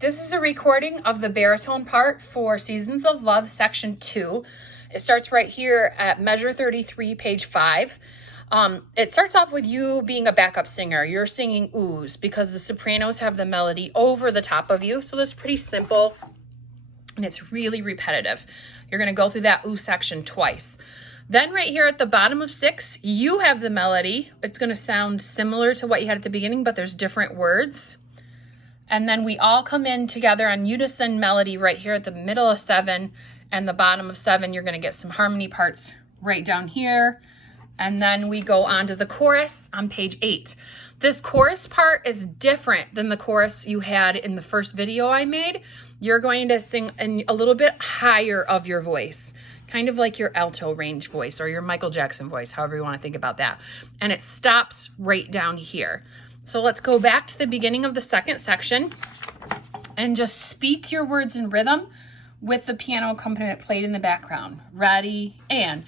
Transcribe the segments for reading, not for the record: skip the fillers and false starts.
This is a recording of the baritone part for Seasons of Love, section 2. It starts right here at measure 33, page 5. It starts off with you being a backup singer. You're singing oohs because the sopranos have the melody over the top of you. So that's pretty simple and it's really repetitive. You're going to go through that ooh section twice. Then right here at the bottom of 6, you have the melody. It's going to sound similar to what you had at the beginning, but there's different words. And then we all come in together on unison melody right here at the middle of 7 and the bottom of 7. You're going to get some harmony parts right down here. And then we go on to the chorus on page 8. This chorus part is different than the chorus you had in the first video I made. You're going to sing in a little bit higher of your voice, kind of like your alto range voice or your Michael Jackson voice, however you want to think about that. And it stops right down here. So let's go back to the beginning of the second section and just speak your words in rhythm with the piano accompaniment played in the background. Ready? And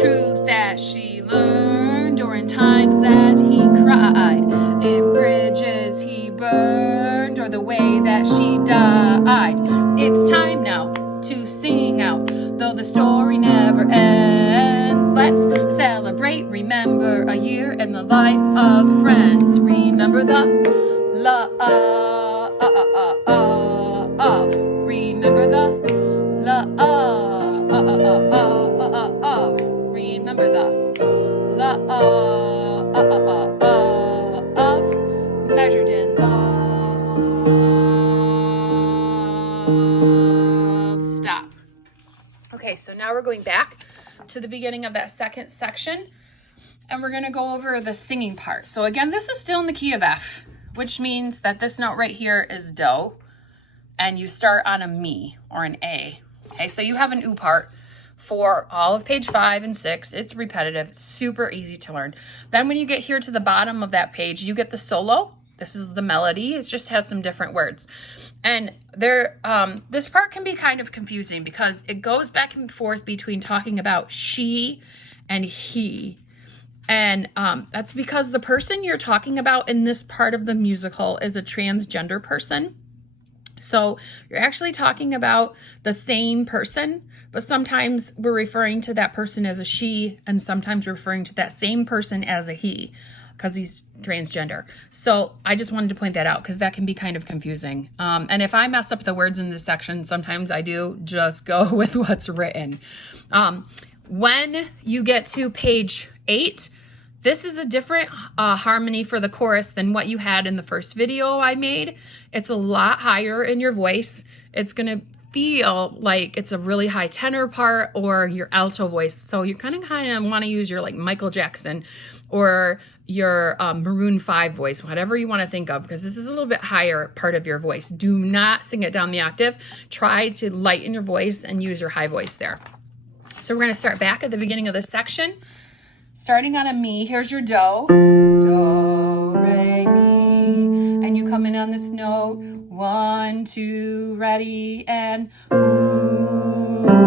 truth that she learned during times that he cried, in bridges he burned, or the way that she died. It's time now to sing out, though the story never ends. Let's celebrate, remember a year in the life of friends. Remember the love, remember the love, remember the love, measured in love. Stop. Okay, so now we're going back to the beginning of that second section, and we're going to go over the singing part. So again, this is still in the key of F, which means that this note right here is do, and you start on a mi or an A. Okay, so you have an oo part for all of page 5 and 6. It's repetitive, it's super easy to learn. Then when you get here to the bottom of that page, you get the solo. This is the melody. It just has some different words. And there, this part can be kind of confusing because it goes back and forth between talking about she and he. And that's because the person you're talking about in this part of the musical is a transgender person. So you're actually talking about the same person, but sometimes we're referring to that person as a she, and sometimes referring to that same person as a he, because he's transgender. So I just wanted to point that out because that can be kind of confusing. And if I mess up the words in this section, sometimes I do, just go with what's written. When you get to page 8, this is a different harmony for the chorus than what you had in the first video I made. It's a lot higher in your voice. It's going to feel like it's a really high tenor part or your alto voice. So you kind of want to use your like Michael Jackson or your Maroon 5 voice, whatever you want to think of, because this is a little bit higher part of your voice. Do not sing it down the octave. Try to lighten your voice and use your high voice there. So we're going to start back at the beginning of this section. Starting on a mi, here's your do, do, re, mi, and you come in on this note, 1, 2, ready, and ooh.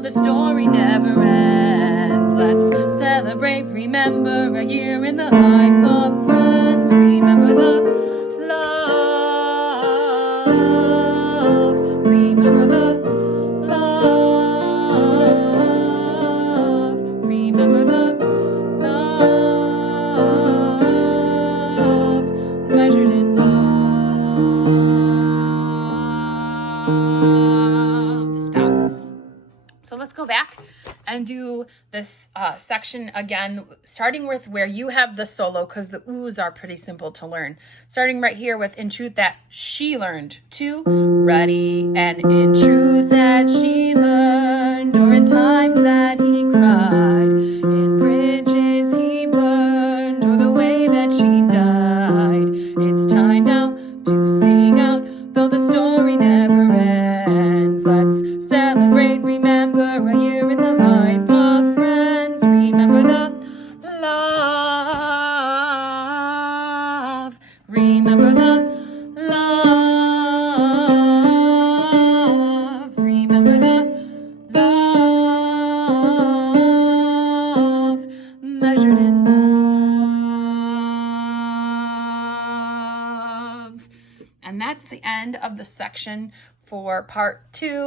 The story never ends. Let's celebrate, remember a year in the life of friends. Remember the love, remember the love, remember the love, measured in love. Stop. So let's go back and do this section again, starting with where you have the solo, because the oohs are pretty simple to learn. Starting right here with in truth that she learned. 2, ready, and in truth that she learned, or in times that he cried, in bridges he burned, or the way that she died. It's time now to sing out, though the story never ends. Let's celebrate, remember a year in the life of friends. Remember the love. Remember the love. Remember the love measured in love. And that's the end of the section for part 2.